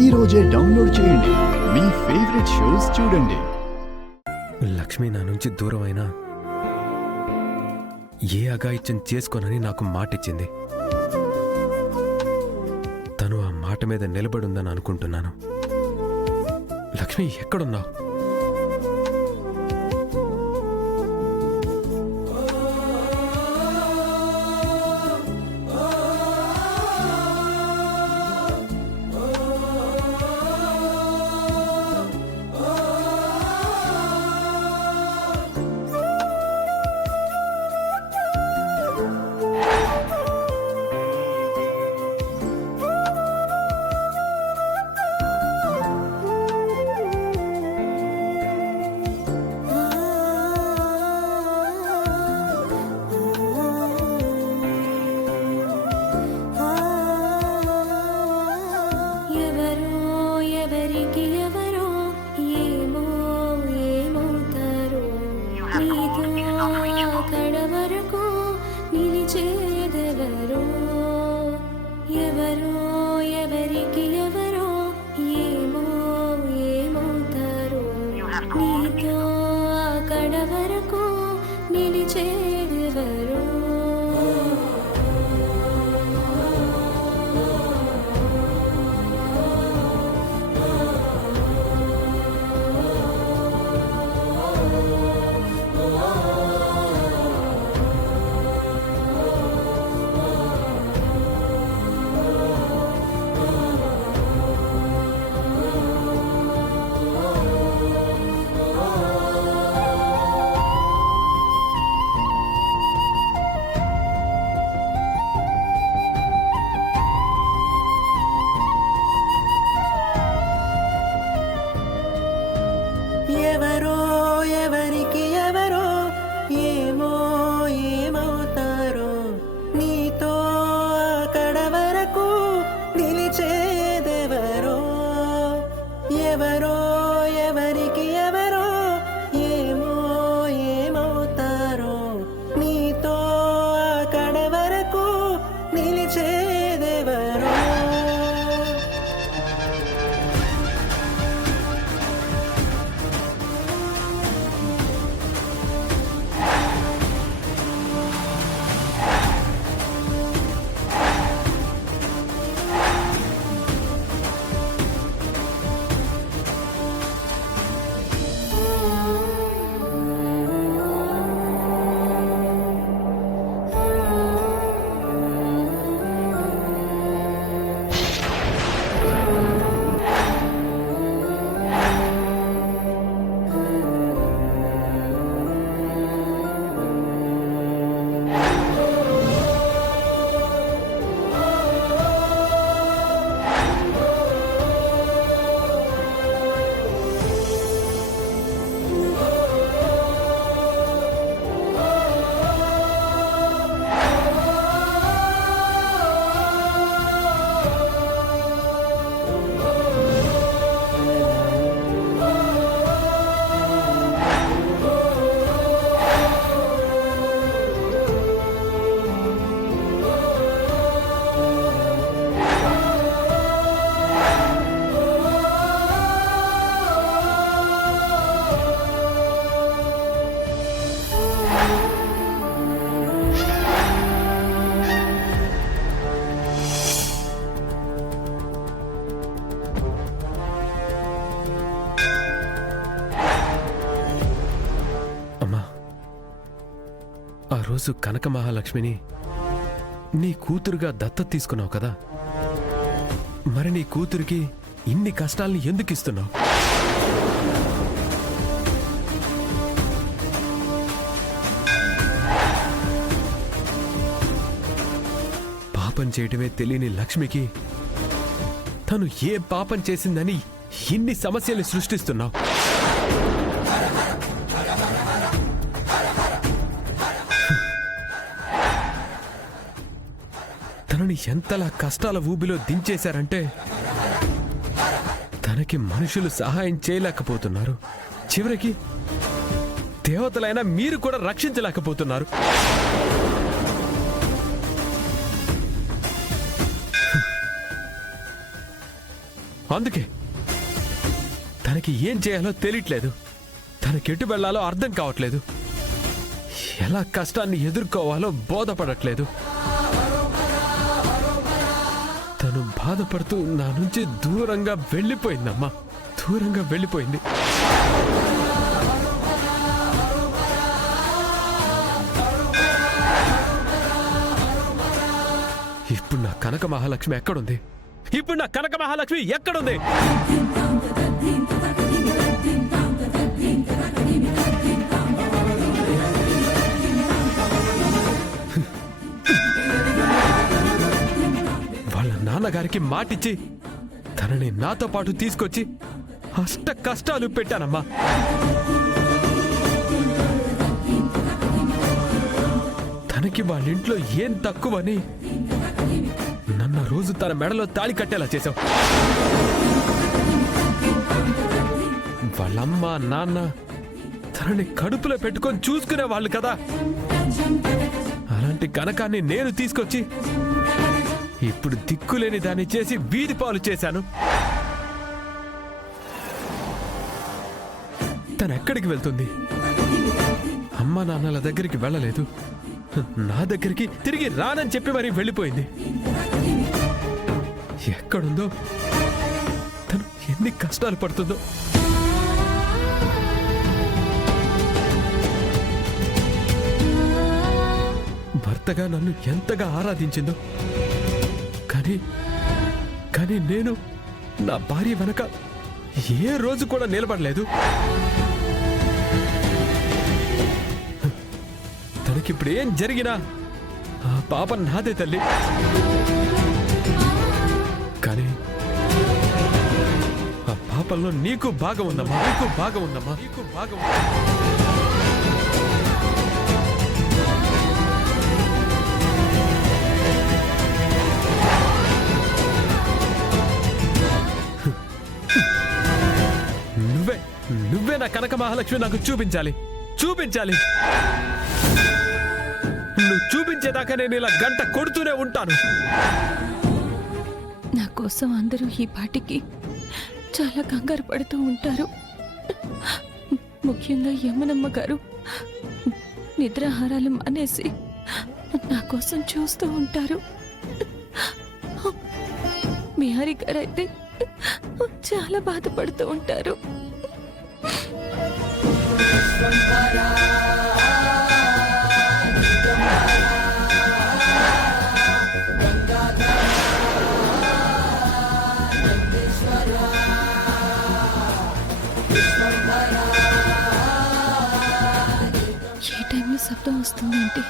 ఈ రోజే డౌన్లోడ్ చేయండి. మీ ఫేవరెట్ షోస్ చూడండి. లక్ష్మి నా నుంచి దూరం అయినా ఏ అఘాయిత్యం చేసుకోనని నాకు మాటిచ్చింది. తను ఆ మాట మీద నిలబడుందని అనుకుంటున్నాను. లక్ష్మి ఎక్కడున్నావు? ఆ రోజు కనక మహాలక్ష్మిని నీ కూతురుగా దత్తత తీసుకున్నావు కదా, మరి నీ కూతురికి ఇన్ని కష్టాల్ని ఎందుకు ఇస్తున్నావు? పాపం చేయటమే తెలియని లక్ష్మికి తను ఏ పాపం చేసిందని ఇన్ని సమస్యలు సృష్టిస్తున్నావు. తనని ఎంతలా కష్టాల ఊబిలో దించేశారంటే తనకి మనుషులు సహాయం చేయలేకపోతున్నారు. చివరికి దేవతలైనా మీరు కూడా రక్షించలేకపోతున్నారు. అందుకే తనకి ఏం చేయాలో తెలియట్లేదు. తనకెటు వెళ్లాలో అర్థం కావట్లేదు. ఎలా కష్టాన్ని ఎదుర్కోవాలో బోధపడట్లేదు. తను బాధపడుతూ నా నుంచి దూరంగా వెళ్ళిపోయిందమ్మా. దూరంగా వెళ్ళిపోయింది. ఇప్పుడు నా కనక మహాలక్ష్మి ఎక్కడుంది? ఇప్పుడు నా కనక మహాలక్ష్మి ఎక్కడుంది? వాళ్ళ నాన్నగారికి మాటిచ్చి తనని నాతో పాటు తీసుకొచ్చి అష్ట కష్టాలు పెట్టానమ్మా. తనకి వాళ్ళ ఇంట్లో ఏం తక్కువని నన్న రోజు తన మెడలో తాళి కట్టేలా చేశావు. వాళ్ళమ్మ నాన్న తనని కడుపులో పెట్టుకొని చూసుకునే వాళ్ళు కదా. అలాంటి కనకాన్ని నేను తీసుకొచ్చి ఇప్పుడు దిక్కులేని దాన్ని చేసి వీధి పాలు చేశాను. తను ఎక్కడికి వెళ్తుంది? అమ్మ నాన్నల దగ్గరికి వెళ్ళలేదు. నా దగ్గరికి తిరిగి రానని చెప్పి మరీ వెళ్ళిపోయింది. ఎక్కడుందో, తను ఎన్ని కష్టాలు పడుతుందో. భర్తగా నన్ను ఎంతగా ఆరాధించిందో. కానీ నేను నా భార్య వెనక ఏ రోజు కూడా నిలబడలేదు. తనకిప్పుడు ఏం జరిగినా ఆ పాప నాదే తల్లి. కానీ ఆ పాపంలో నీకు భాగం ఉందమ్మా. నీకు భాగం ఉందమ్మా. నీకు భాగం ఉందమ్మా. నువ్వే నా కనక మహాలక్ష్మి నాకు చూపించాలి. నువ్వు చూపించేదాకా నేను ఇలా గంట కొడుతూనే ఉంటాను. నా కోసం అందరూ ఈ పాటికి చాలా కంగారు పడుతూ ఉంటారు. ముఖ్యంగా యమునమ్మ గారు నిద్రాహారాలు మానేసి నా కోసం చూస్తూ ఉంటారు. మీ హరి గారు అయితే చాలా బాధపడుతూ ఉంటారు. ఏ టైంలో శబ్దం వస్తుందేంటి?